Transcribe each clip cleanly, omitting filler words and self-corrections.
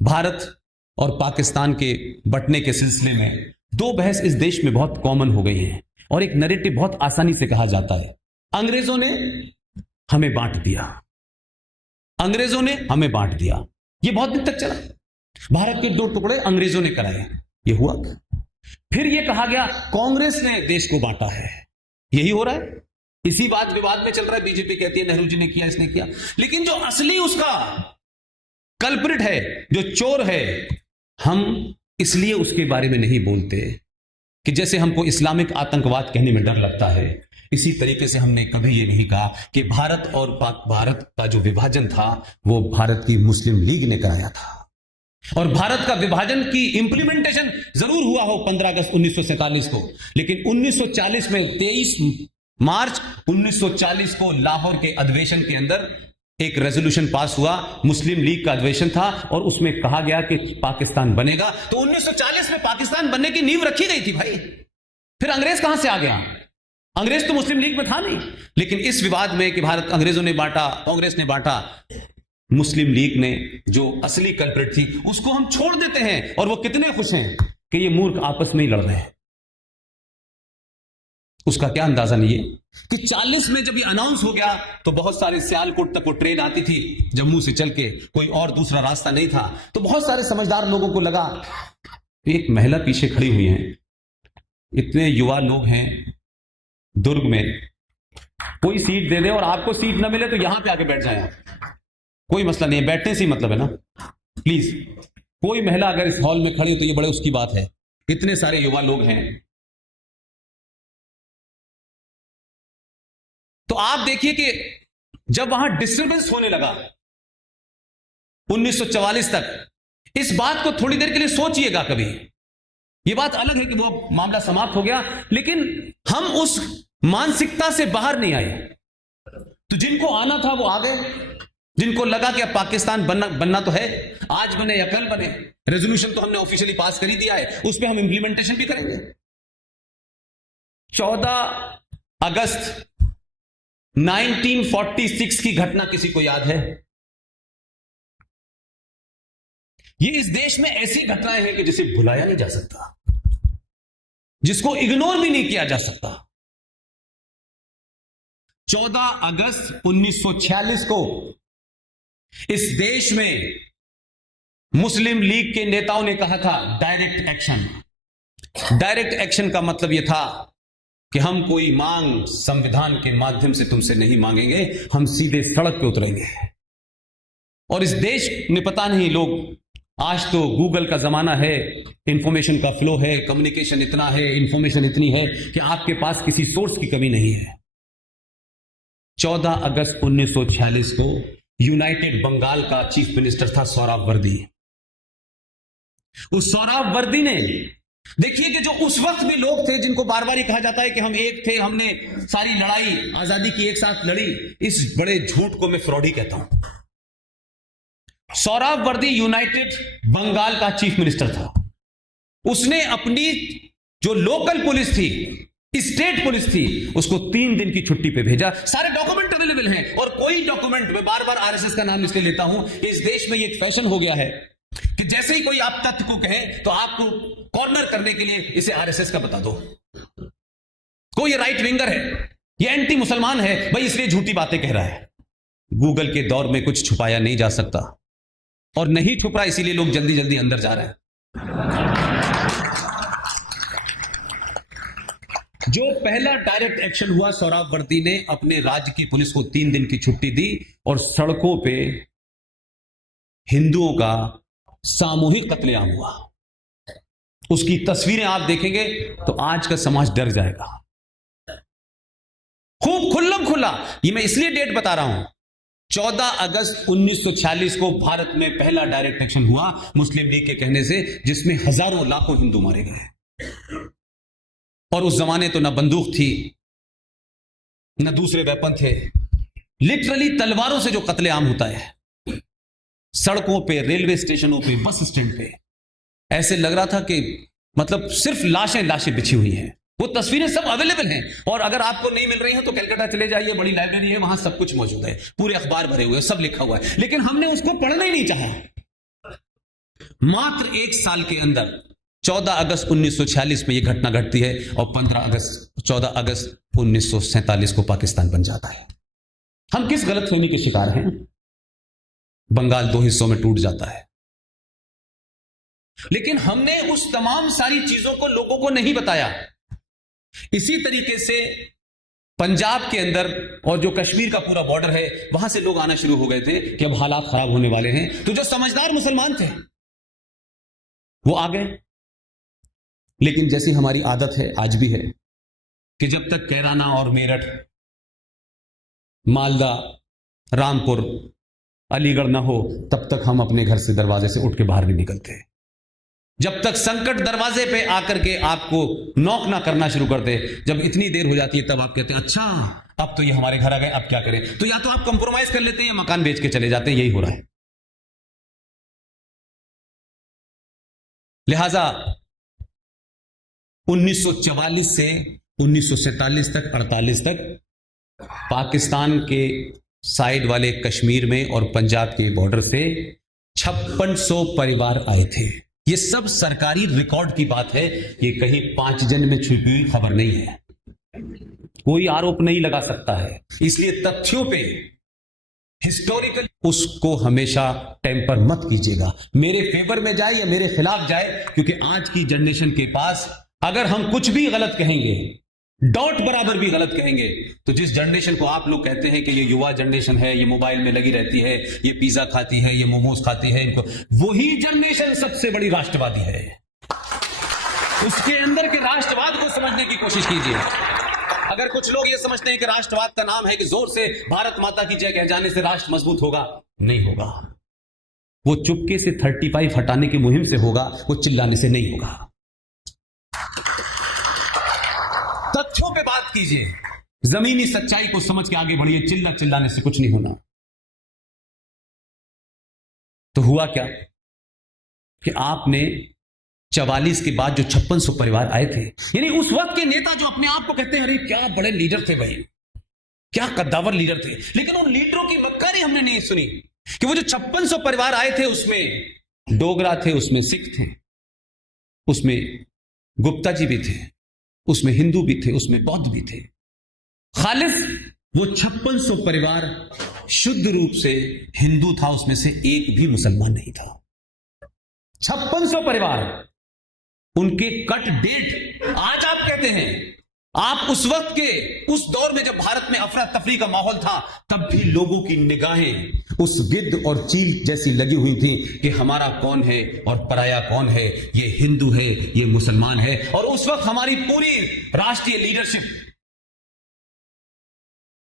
भारत और पाकिस्तान के बंटने के सिलसिले में दो बहस इस देश में बहुत कॉमन हो गई है और एक नैरेटिव बहुत आसानी से कहा जाता है, अंग्रेजों ने हमें बांट दिया, अंग्रेजों ने हमें बांट दिया। यह बहुत दिन तक चला, भारत के दो टुकड़े अंग्रेजों ने कराए, यह हुआ। फिर यह कहा गया कांग्रेस ने देश को बांटा है, यही हो रहा है। इसी बात विवाद में चल रहा है, बीजेपी कहती है नेहरू जी ने किया, इसने किया। लेकिन जो असली उसका कल्प्रिट है, जो चोर है, हम इसलिए उसके बारे में नहीं बोलते कि जैसे हमको इस्लामिक आतंकवाद कहने में डर लगता है, इसी तरीके से हमने कभी यह नहीं कहा कि भारत और भारत का जो विभाजन था वो भारत की मुस्लिम लीग ने कराया था। और भारत का विभाजन की इंप्लीमेंटेशन जरूर हुआ हो 15 अगस्त 1947 को, लेकिन 1940 में 23 मार्च 1940 को लाहौर के अधिवेशन के अंदर एक रेजोल्यूशन पास हुआ, मुस्लिम लीग का अधिवेशन था और उसमें कहा गया कि पाकिस्तान बनेगा। तो 1940 में पाकिस्तान बनने की नींव रखी गई थी भाई। फिर अंग्रेज कहां से आ गया? अंग्रेज तो मुस्लिम लीग में था नहीं। लेकिन इस विवाद में कि भारत अंग्रेजों ने बांटा, कांग्रेस ने बांटा, मुस्लिम लीग ने जो असली कल्प्रिट थी उसको हम छोड़ देते हैं और वो कितने खुश हैं कि ये मूर्ख आपस में ही लड़ रहे हैं। उसका क्या अंदाजा नहीं है कि 40 में जब ये अनाउंस हो गया तो बहुत सारे सियालकोट तक वो ट्रेन आती थी जम्मू से चल के, कोई और दूसरा रास्ता नहीं था। तो बहुत सारे समझदार लोगों को लगा एक महिला पीछे खड़ी हुई है, इतने युवा लोग हैं दुर्ग में, कोई सीट दे दे और आपको सीट ना मिले तो यहां पे आके बैठ जाए आप, कोई मसला नहीं है, बैठने से ही मतलब है ना। प्लीज कोई महिला अगर इस हॉल में खड़ी हो तो ये बड़े उसकी बात है, इतने सारे युवा लोग हैं। तो आप देखिए कि जब वहां डिस्टर्बेंस होने लगा 1944 तक, इस बात को थोड़ी देर के लिए सोचिएगा कभी। यह बात अलग है कि वो मामला समाप्त हो गया, लेकिन हम उस मानसिकता से बाहर नहीं आए। तो जिनको आना था वो आ गए, जिनको लगा कि अब पाकिस्तान बनना तो है, आज बने या कल बने, रेजोल्यूशन तो हमने ऑफिशियली पास कर ही दिया है, उस पर हम इंप्लीमेंटेशन भी करेंगे। 14 अगस्त 1946 की घटना किसी को याद है? ये इस देश में ऐसी घटनाएं हैं कि जिसे भुलाया नहीं जा सकता, जिसको इग्नोर भी नहीं किया जा सकता। 14 अगस्त 1946 को इस देश में मुस्लिम लीग के नेताओं ने कहा था डायरेक्ट एक्शन। डायरेक्ट एक्शन का मतलब यह था कि हम कोई मांग संविधान के माध्यम से तुमसे नहीं मांगेंगे, हम सीधे सड़क पे उतरेंगे। और इस देश में पता नहीं, लोग आज तो गूगल का जमाना है, इंफॉर्मेशन का फ्लो है, कम्युनिकेशन इतना है, इंफॉर्मेशन इतनी है कि आपके पास किसी सोर्स की कमी नहीं है। 14 अगस्त 1946 को यूनाइटेड बंगाल का चीफ मिनिस्टर था सौराब वर्दी। उस सौराब वर्दी ने, देखिए कि जो उस वक्त भी लोग थे जिनको बार बार कहा जाता है कि हम एक थे, हमने सारी लड़ाई आजादी की एक साथ लड़ी, इस बड़े झूठ को मैं फ्रॉड ही कहता हूं। सौराब वर्दी यूनाइटेड बंगाल का चीफ मिनिस्टर था। उसने अपनी जो लोकल पुलिस थी, स्टेट पुलिस थी, उसको 3 दिन की छुट्टी पे भेजा। सारे डॉक्यूमेंट अवेलेबल हैं और कोई डॉक्यूमेंट, मैं बार बार आरएसएस का नाम इसलिए लेता हूं, इस देश में ये एक फैशन हो गया है कि जैसे ही कोई आप तथ्य को कहे तो आपको कॉर्नर करने के लिए इसे आरएसएस का बता दो। कोई ये राइट विंगर है, ये एंटी मुसलमान है भाई, इसलिए झूठी बातें कह रहा है। गूगल के दौर में कुछ छुपाया नहीं जा सकता और नहीं छुप रहा, इसीलिए लोग जल्दी जल्दी अंदर जा रहे हैं। जो पहला डायरेक्ट एक्शन हुआ, सौराब वर्दी ने अपने राज्य की पुलिस को 3 दिन की छुट्टी दी और सड़कों पे हिंदुओं का सामूहिक कत्लेआम हुआ। उसकी तस्वीरें आप देखेंगे तो आज का समाज डर जाएगा। खूब खुल्लम खुल्ला, ये मैं इसलिए डेट बता रहा हूं, 14 अगस्त 1946 को भारत में पहला डायरेक्ट एक्शन हुआ मुस्लिम लीग के कहने से, जिसमें हजारों लाखों हिंदू मारे गए। और उस जमाने तो ना बंदूक थी, ना दूसरे वेपन थे, लिटरली तलवारों से जो कत्लेआम होता है सड़कों पे, रेलवे स्टेशनों पे, बस स्टैंड पे, ऐसे लग रहा था कि मतलब सिर्फ लाशें लाशें बिछी हुई हैं। वो तस्वीरें सब अवेलेबल हैं और अगर आपको नहीं मिल रही हैं तो कलकत्ता चले जाइए, बड़ी लाइब्रेरी है, वहां सब कुछ मौजूद है, पूरे अखबार भरे हुए, सब लिखा हुआ है। लेकिन हमने उसको पढ़ना ही नहीं चाहा। मात्र एक साल के अंदर 14 अगस्त 1946 में यह घटना घटती है और 14 अगस्त 1947 को पाकिस्तान बन जाता है। हम किस गलतफहमी के शिकार हैं? बंगाल 2 हिस्सों में टूट जाता है, लेकिन हमने उस तमाम सारी चीजों को लोगों को नहीं बताया। इसी तरीके से पंजाब के अंदर और जो कश्मीर का पूरा बॉर्डर है, वहां से लोग आना शुरू हो गए थे कि अब हालात खराब होने वाले हैं। तो जो समझदार मुसलमान थे वो आ गए, लेकिन जैसी हमारी आदत है, आज भी है, कि जब तक कैराना और मेरठ, मालदा, रामपुर, अलीगढ़ ना हो, तब तक हम अपने घर से दरवाजे से उठ के बाहर नहीं निकलते। जब तक संकट दरवाजे पे आकर के आपको नॉक ना करना शुरू कर दे, जब इतनी देर हो जाती है, तब आप कहते हैं अच्छा अब तो ये हमारे घर आ गए, अब क्या करें? तो या तो आप कंप्रोमाइज कर लेते हैं या मकान बेच के चले जाते हैं। यही हो रहा है। लिहाजा 1944 से 1947 तक, 48 तक पाकिस्तान के साइड वाले कश्मीर में और पंजाब के बॉर्डर से 5600 परिवार आए थे। ये सब सरकारी रिकॉर्ड की बात है, ये कहीं 5 जन में छुपी हुई खबर नहीं है। कोई आरोप नहीं लगा सकता है। इसलिए तथ्यों पे, हिस्टोरिकल, उसको हमेशा टेम्पर मत कीजिएगा। मेरे फेवर में जाए या मेरे खिलाफ जाए, क्योंकि आज की जनरेशन के पास अगर हम कुछ भी गलत कहेंगे, डॉट बराबर भी गलत कहेंगे, तो जिस जनरेशन को आप लोग कहते हैं कि ये युवा जनरेशन है, ये मोबाइल में लगी रहती है, ये पिज्जा खाती है, ये मोमोज खाती है, इनको, वही जनरेशन सबसे बड़ी राष्ट्रवादी है। उसके अंदर के राष्ट्रवाद को समझने की कोशिश कीजिए। अगर कुछ लोग ये समझते हैं कि राष्ट्रवाद का नाम है कि जोर से भारत माता की जय कह जाने से राष्ट्र मजबूत होगा, नहीं होगा। वो चुपके से 35 हटाने की मुहिम से होगा, वो चिल्लाने से नहीं होगा। तथ्यों पे बात कीजिए, जमीनी सच्चाई को समझ के आगे बढ़िए। चिल्लाने से कुछ नहीं होना। तो हुआ क्या कि आपने 44 के बाद जो 5600 परिवार आए थे, यानी उस वक्त के नेता जो अपने आप को कहते हैं अरे क्या बड़े लीडर थे भाई, क्या कद्दावर लीडर थे, लेकिन उन लीडरों की मक्कारी हमने नहीं सुनी कि वो जो 5600 परिवार आए थे, उसमें डोगरा थे, उसमें सिख थे, उसमें गुप्ता जी भी थे, उसमें हिंदू भी थे, उसमें बौद्ध भी थे। खालिस वो 5600 परिवार शुद्ध रूप से हिंदू था, उसमें से एक भी मुसलमान नहीं था। 5600 परिवार, उनके कट डेट आज आप कहते हैं। आप उस वक्त के, उस दौर में जब भारत में अफरा तफरी का माहौल था, तब भी लोगों की निगाहें उस गिद्ध और चील जैसी लगी हुई थी कि हमारा कौन है और पराया कौन है, ये हिंदू है, ये मुसलमान है। और उस वक्त हमारी पूरी राष्ट्रीय लीडरशिप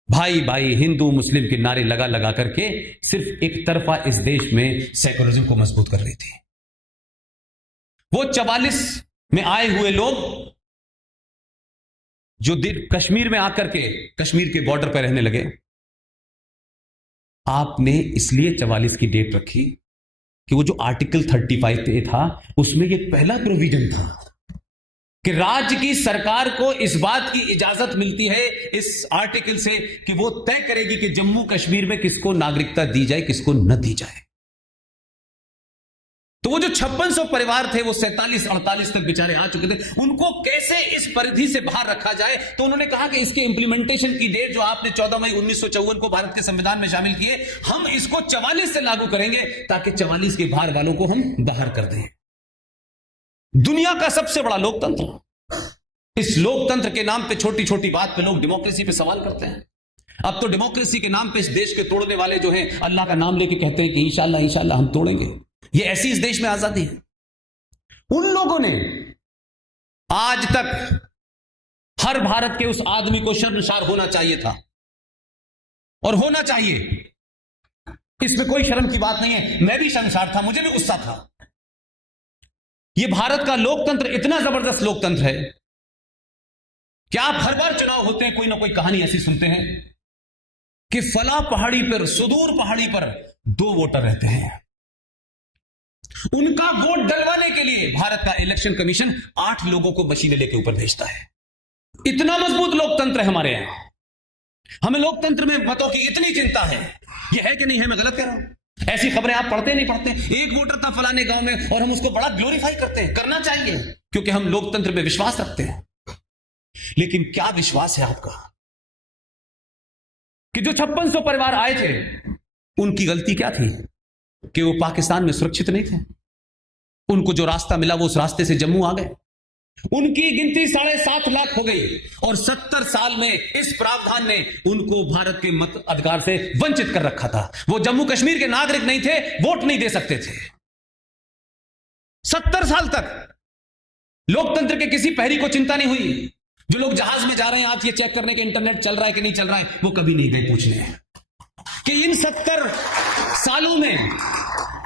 भाई भाई, हिंदू मुस्लिम के नारे लगा लगा करके सिर्फ एक तरफा इस देश में सेकुलरिज्म को मजबूत कर रही थी। वो 44 में आए हुए लोग जो कश्मीर में आकर के कश्मीर के बॉर्डर पर रहने लगे, आपने इसलिए 44 की डेट रखी कि वो जो आर्टिकल 35 पे था, उसमें ये पहला प्रोविजन था कि राज्य की सरकार को इस बात की इजाजत मिलती है इस आर्टिकल से कि वो तय करेगी कि जम्मू कश्मीर में किसको नागरिकता दी जाए, किसको न दी जाए। तो वो जो 5600 परिवार थे, वो 47-48 तक बेचारे आ चुके थे, उनको कैसे इस परिधि से बाहर रखा जाए। तो उन्होंने कहा कि इसके इंप्लीमेंटेशन की डेट जो आपने 14 मई 1954 को भारत के संविधान में शामिल किए, हम इसको 44 से लागू करेंगे ताकि 44 के बाहर वालों को हम बाहर कर दें। दुनिया का सबसे बड़ा लोकतंत्र, इस लोकतंत्र के नाम पे छोटी छोटी बात पे लोग डेमोक्रेसी पे सवाल करते हैं। अब तो डेमोक्रेसी के नाम पे इस देश के तोड़ने वाले जो हैं, अल्लाह का नाम लेके कहते हैं कि इंशाल्लाह इंशाल्लाह हम तोड़ेंगे। ये ऐसी इस देश में आजादी है। उन लोगों ने आज तक हर भारत के उस आदमी को शर्मसार होना चाहिए था और होना चाहिए, इसमें कोई शर्म की बात नहीं है। मैं भी शर्मसार था, मुझे भी गुस्सा था। ये भारत का लोकतंत्र इतना जबरदस्त लोकतंत्र है कि आप हर बार चुनाव होते हैं, कोई ना कोई कहानी ऐसी सुनते हैं कि फला पहाड़ी पर, सुदूर पहाड़ी पर 2 वोटर रहते हैं, उनका वोट डलवाने के लिए भारत का इलेक्शन कमीशन 8 लोगों को मशीनें लेके ऊपर भेजता है। इतना मजबूत लोकतंत्र है हमारे यहां। हमें लोकतंत्र में मतों की इतनी चिंता है। यह है कि नहीं है? मैं गलत कह रहा हूं? ऐसी खबरें आप पढ़ते नहीं पढ़ते? एक वोटर था फलाने गांव में और हम उसको बड़ा ग्लोरीफाई करते हैं, करना चाहिए क्योंकि हम लोकतंत्र में विश्वास रखते हैं। लेकिन क्या विश्वास है आपका कि जो 5600 परिवार आए थे उनकी गलती क्या थी कि वो पाकिस्तान में सुरक्षित नहीं थे? उनको जो रास्ता मिला वो उस रास्ते से जम्मू आ गए। उनकी गिनती 7.5 लाख हो गई और 70 साल में इस प्रावधान ने उनको भारत के मत अधिकार से वंचित कर रखा था। वो जम्मू कश्मीर के नागरिक नहीं थे, वोट नहीं दे सकते थे। 70 साल तक लोकतंत्र के किसी पहरी को चिंता नहीं हुई। जो लोग जहाज में जा रहे हैं आज ये चेक करने के इंटरनेट चल रहा है कि नहीं चल रहा है, वो कभी नहीं गए पूछने कि इन 70 सालों में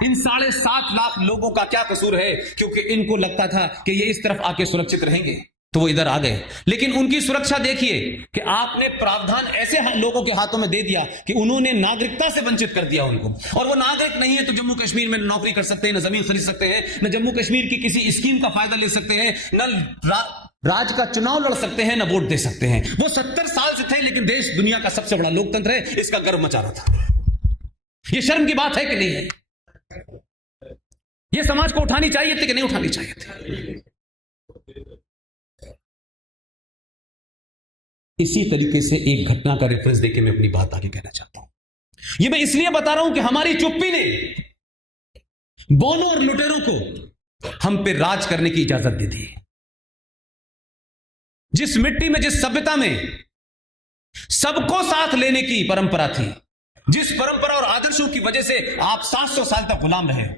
इन 7.5 लाख लोगों का क्या कसूर है, क्योंकि इनको लगता था कि ये इस तरफ आके सुरक्षित रहेंगे तो वो इधर आ गए। लेकिन उनकी सुरक्षा देखिए कि आपने प्रावधान ऐसे लोगों के हाथों में दे दिया कि उन्होंने नागरिकता से वंचित कर दिया उनको। और वो नागरिक नहीं है तो जम्मू कश्मीर में नौकरी कर सकते हैं, न जमीन खरीद सकते हैं, न जम्मू कश्मीर की किसी स्कीम का फायदा ले सकते हैं, न राज का चुनाव लड़ सकते हैं, न वोट दे सकते हैं। वो 70 साल से थे, लेकिन देश दुनिया का सबसे बड़ा लोकतंत्र है, इसका गर्व मचा रहा था। ये शर्म की बात है कि नहीं है? ये समाज को उठानी चाहिए थी कि नहीं उठानी चाहिए थी? इसी तरीके से एक घटना का रेफरेंस देके मैं अपनी बात आगे कहना चाहता हूं। ये मैं इसलिए बता रहा हूं कि हमारी चुप्पी ने बोनो और लुटेरों को हम पे राज करने की इजाजत दे दी। जिस मिट्टी में, जिस सभ्यता में सबको साथ लेने की परंपरा थी, जिस परंपरा और आदर्शों की वजह से आप 700 साल तक गुलाम रहे,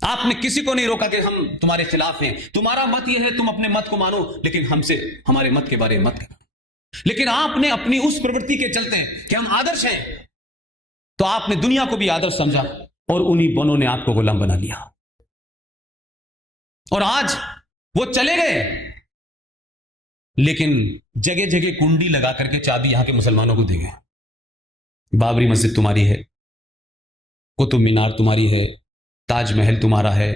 आपने किसी को नहीं रोका कि हम तुम्हारे खिलाफ हैं, तुम्हारा मत यह है, तुम अपने मत को मानो, लेकिन हमसे हमारे मत के बारे में मत कहना। लेकिन आपने अपनी उस प्रवृत्ति के चलते कि हम आदर्श हैं, तो आपने दुनिया को भी आदर्श समझा और उन्हीं बोनों ने आपको गुलाम बना लिया। और आज वो चले गए, लेकिन जगह जगह कुंडी लगा करके चाबी यहां के मुसलमानों को दे गए। बाबरी मस्जिद तुम्हारी है, कुतुब मीनार तुम्हारी है, ताजमहल तुम्हारा है।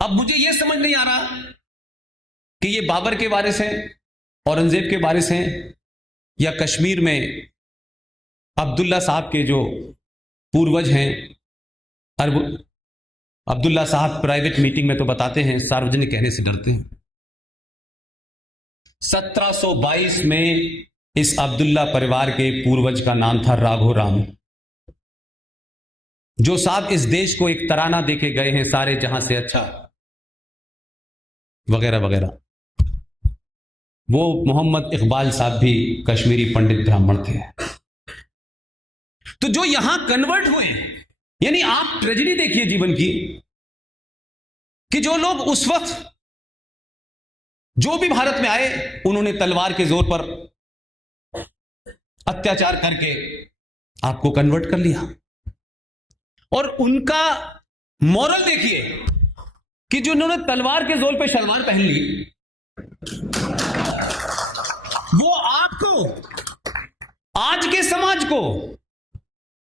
अब मुझे यह समझ नहीं आ रहा कि ये बाबर के वारिस हैं, औरंगजेब के वारिस हैं, या कश्मीर में अब्दुल्ला साहब के जो पूर्वज हैं। अब्दुल्ला साहब प्राइवेट मीटिंग में तो बताते हैं, सार्वजनिक कहने से डरते हैं। 1722 में इस अब्दुल्ला परिवार के पूर्वज का नाम था राघो राम, जो साहब इस देश को एक तराना देके गए हैं, सारे जहां से अच्छा वगैरह वगैरह। वो मोहम्मद इकबाल साहब भी कश्मीरी पंडित ब्राह्मण थे। तो जो यहां कन्वर्ट हुए, यानी आप ट्रेजेडी देखिए जीवन की, कि जो लोग उस वक्त जो भी भारत में आए, उन्होंने तलवार के जोर पर अत्याचार करके आपको कन्वर्ट कर लिया। और उनका मॉरल देखिए कि जो उन्होंने तलवार के जोर पे शलवार पहन ली, वो आपको, आज के समाज को,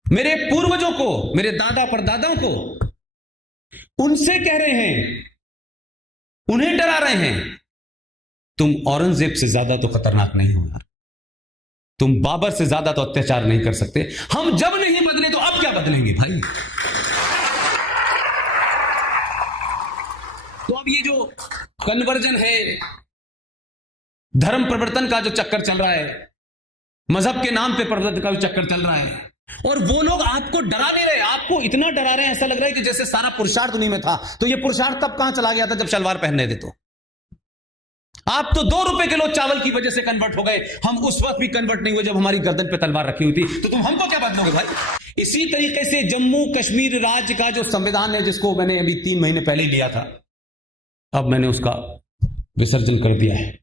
मेरे पूर्वजों को, मेरे दादा परदादाओं को, उनसे कह रहे हैं, उन्हें डरा रहे हैं, तुम औरंगजेब से ज्यादा तो खतरनाक नहीं हो यार, तुम बाबर से ज्यादा तो अत्याचार नहीं कर सकते। हम जब नहीं बदले तो अब क्या बदलेंगे भाई? तो अब ये जो कन्वर्जन है, धर्म परिवर्तन का जो चक्कर चल रहा है, मजहब के नाम पे परिवर्तन का जो चक्कर चल रहा है, और वो लोग आपको डरा नहीं रहे, आपको इतना डरा रहे हैं, ऐसा लग रहा है कि जैसे सारा पुरुषार्थ उन्हीं में था। तो ये पुरुषार्थ तब कहां चला गया था जब शलवार पहनने थे। तो आप तो 2 रुपए किलो चावल की वजह से कन्वर्ट हो गए, हम उस वक्त भी कन्वर्ट नहीं हुए जब हमारी गर्दन पे तलवार रखी हुई थी। तो तुम हमको क्या बदलोगे भाई? इसी तरीके से जम्मू कश्मीर राज्य का जो संविधान है, जिसको मैंने अभी 3 महीने पहले लिया था, अब मैंने उसका विसर्जन कर दिया है।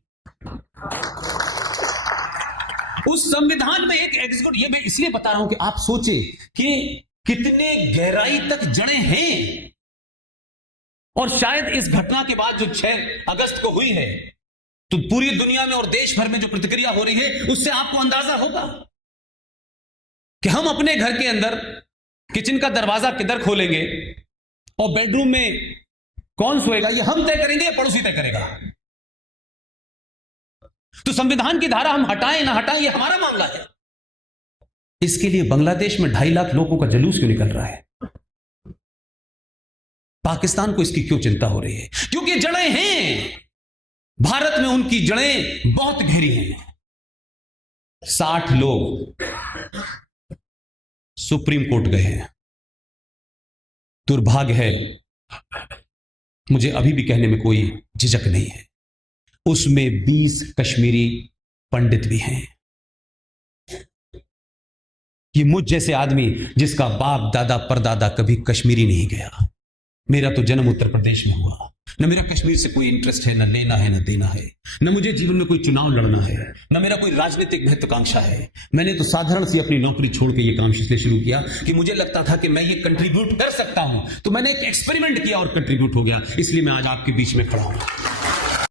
उस संविधान में एक एग्जीक्यूटिव, ये मैं इसलिए बता रहा हूं कि आप सोचे कि कितने गहराई तक जड़ें हैं। और शायद इस घटना के बाद जो 6 अगस्त को हुई है, तो पूरी दुनिया में और देश भर में जो प्रतिक्रिया हो रही है, उससे आपको अंदाजा होगा कि हम अपने घर के अंदर किचन का दरवाजा किधर खोलेंगे और बेडरूम में कौन सोएगा, ये हम तय करेंगे या पड़ोसी तय करेगा? तो संविधान की धारा हम हटाएं ना हटाएं, ये हमारा मामला है। इसके लिए बांग्लादेश में 2.5 लाख लोगों का जुलूस क्यों निकल रहा है? पाकिस्तान को इसकी क्यों चिंता हो रही है? क्योंकि जड़ें हैं भारत में, उनकी जड़ें बहुत गहरी हैं। 60 लोग सुप्रीम कोर्ट गए हैं। दुर्भाग्य है, मुझे अभी भी कहने में कोई झिझक नहीं है, उसमें 20 कश्मीरी पंडित भी हैं। ये मुझ जैसे आदमी जिसका बाप दादा परदादा कभी कश्मीरी नहीं गया, मेरा तो जन्म उत्तर प्रदेश में हुआ, न मेरा कश्मीर से कोई इंटरेस्ट है, न लेना है न देना है, न मुझे जीवन में कोई चुनाव लड़ना है, न मेरा कोई राजनीतिक महत्वाकांक्षा है। मैंने तो साधारण सी अपनी नौकरी छोड़ के ये काम इसलिए शुरू किया कि मुझे लगता था कि मैं ये कंट्रीब्यूट कर सकता हूं, तो मैंने एक एक्सपेरिमेंट किया और कंट्रीब्यूट हो गया, इसलिए मैं आज आपके बीच में खड़ा हूं।